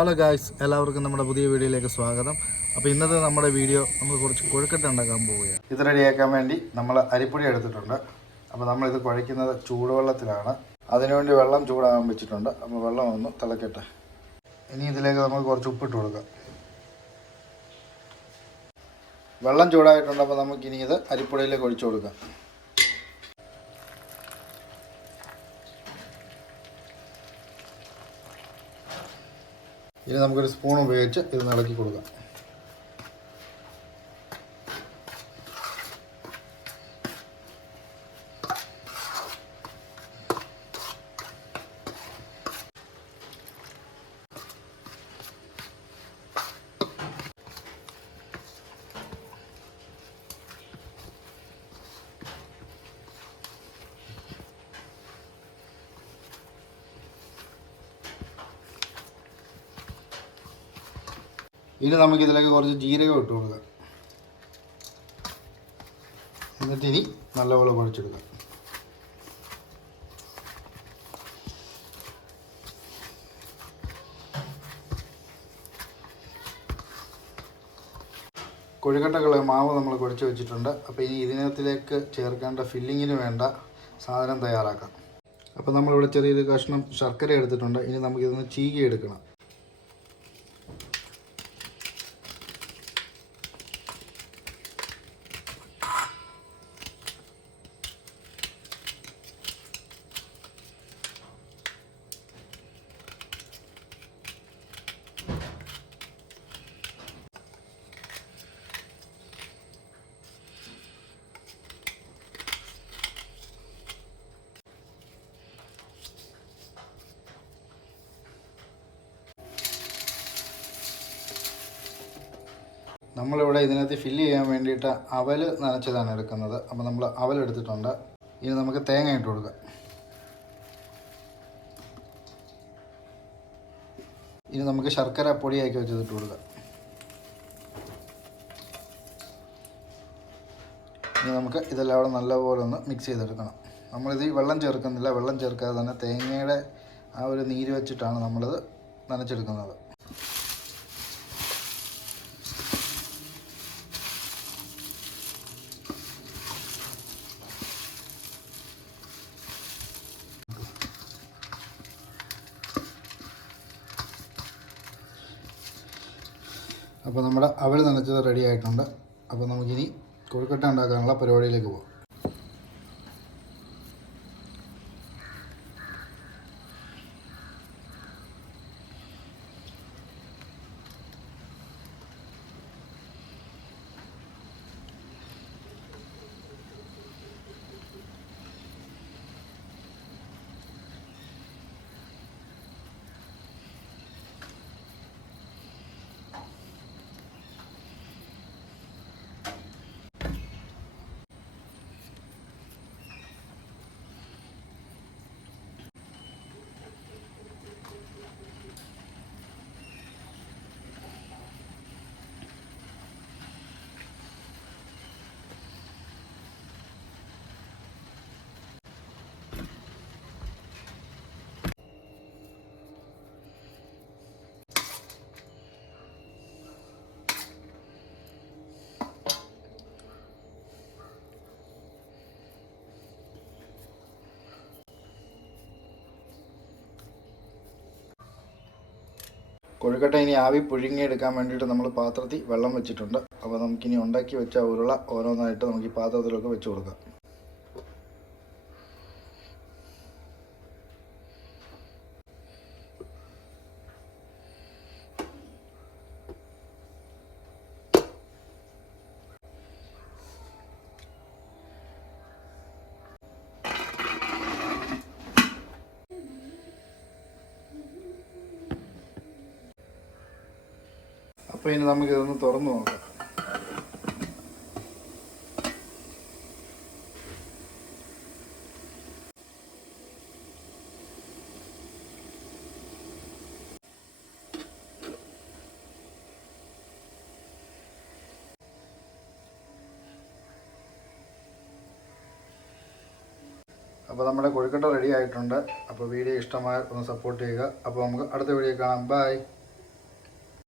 Hello guys, എല്ലാവർക്കും നമ്മുടെ പുതിയ വീഡിയോയിലേക്ക് സ്വാഗതം. അപ്പോൾ ഇന്നത്തെ നമ്മുടെ വീഡിയോ നമ്മൾ കുറച്ച് കൊഴുക്കട്ട ഉണ്ടാക്കാൻ പോവുകയാണ്. ഇത് റെഡിയാക്കാൻ വേണ്ടി നമ്മൾ അരിപ്പൊടി എടുത്തിട്ടുണ്ട്. അപ്പോൾ നമ്മളിത് കുഴയ്ക്കുന്നത് ചൂടുവെള്ളത്തിലാണ്. അതിനുവേണ്ടി വെള്ളം ചൂടാകാൻ വെച്ചിട്ടുണ്ട്. അപ്പോൾ വെള്ളം ഒന്ന് തിളക്കട്ടെ. ഇനി ഇതിലേക്ക് നമുക്ക് കുറച്ച് ഉപ്പിട്ട് കൊടുക്കാം. വെള്ളം ചൂടായിട്ടുണ്ട്. അപ്പോൾ നമുക്കിനി ഇത് അരിപ്പൊടിയിലേക്ക് ഒഴിച്ചു കൊടുക്കാം. ഇനി നമുക്കൊരു സ്പൂൺ ഉപയോഗിച്ച് ഇത് ഇളക്കി കൊടുക്കാം. ഇനി നമുക്കിതിലേക്ക് കുറച്ച് ജീരകം ഇട്ട് കൊടുക്കാം. എന്നിട്ട് ഇനി നല്ലപോലെ കുഴച്ചെടുക്കാം. കൊഴുക്കട്ടക്കുള്ള മാവ് നമ്മൾ കുഴച്ച് വെച്ചിട്ടുണ്ട്. അപ്പോൾ ഇനി ഇതിനകത്തിലേക്ക് ചേർക്കേണ്ട ഫില്ലിങ്ങിന് വേണ്ട സാധനം തയ്യാറാക്കാം. അപ്പോൾ നമ്മളിവിടെ ചെറിയൊരു കഷ്ണം ശർക്കര എടുത്തിട്ടുണ്ട്. ഇനി നമുക്കിതൊന്ന് ചീകി എടുക്കണം. നമ്മളിവിടെ ഇതിനകത്ത് ഫില്ല് ചെയ്യാൻ വേണ്ടിയിട്ട് അവൽ നനച്ചതാണ് എടുക്കുന്നത്. അപ്പോൾ നമ്മൾ അവൽ എടുത്തിട്ടുണ്ട്. ഇനി നമുക്ക് തേങ്ങ ഇട്ട് കൊടുക്കാം. ഇനി നമുക്ക് ശർക്കര പൊടിയാക്കി വെച്ചത് ഇട്ട് കൊടുക്കാം. ഇനി നമുക്ക് ഇതെല്ലാം അവിടെ നല്ലപോലെ ഒന്ന് മിക്സ് ചെയ്തെടുക്കണം. നമ്മളിത് വെള്ളം ചേർക്കുന്നില്ല. വെള്ളം ചേർക്കാതെ തന്നെ തേങ്ങയുടെ ആ ഒരു നീര് വെച്ചിട്ടാണ് നമ്മളിത് നനച്ചെടുക്കുന്നത്. അപ്പോൾ നമ്മുടെ അവൽ നനച്ചത് റെഡി ആയിട്ടുണ്ട്. അപ്പോൾ നമുക്കിനി കൊഴുക്കട്ട ഉണ്ടാക്കാനുള്ള പരിപാടിയിലേക്ക് പോകാം. കൊഴുക്കട്ട ഇനി ആവി പുഴുങ്ങിയെടുക്കാൻ വേണ്ടിയിട്ട് നമ്മൾ പാത്രത്തിൽ വെള്ളം വെച്ചിട്ടുണ്ട്. അപ്പോൾ നമുക്കിനി ഉണ്ടാക്കി വെച്ച ഉരുള ഓരോന്നായിട്ട് നമുക്ക് ഈ പാത്രത്തിലൊക്കെ വെച്ച് കൊടുക്കാം. അപ്പോൾ ഇനി നമുക്കിതൊന്ന് തുറന്നു നോക്കാം. അപ്പോൾ നമ്മുടെ കൊഴുക്കട്ട റെഡി ആയിട്ടുണ്ട്. അപ്പോൾ വീഡിയോ ഇഷ്ടമായാൽ ഒന്ന് സപ്പോർട്ട് ചെയ്യുക. അപ്പോൾ നമുക്ക് അടുത്ത വീഡിയോ കാണാം. ബൈ.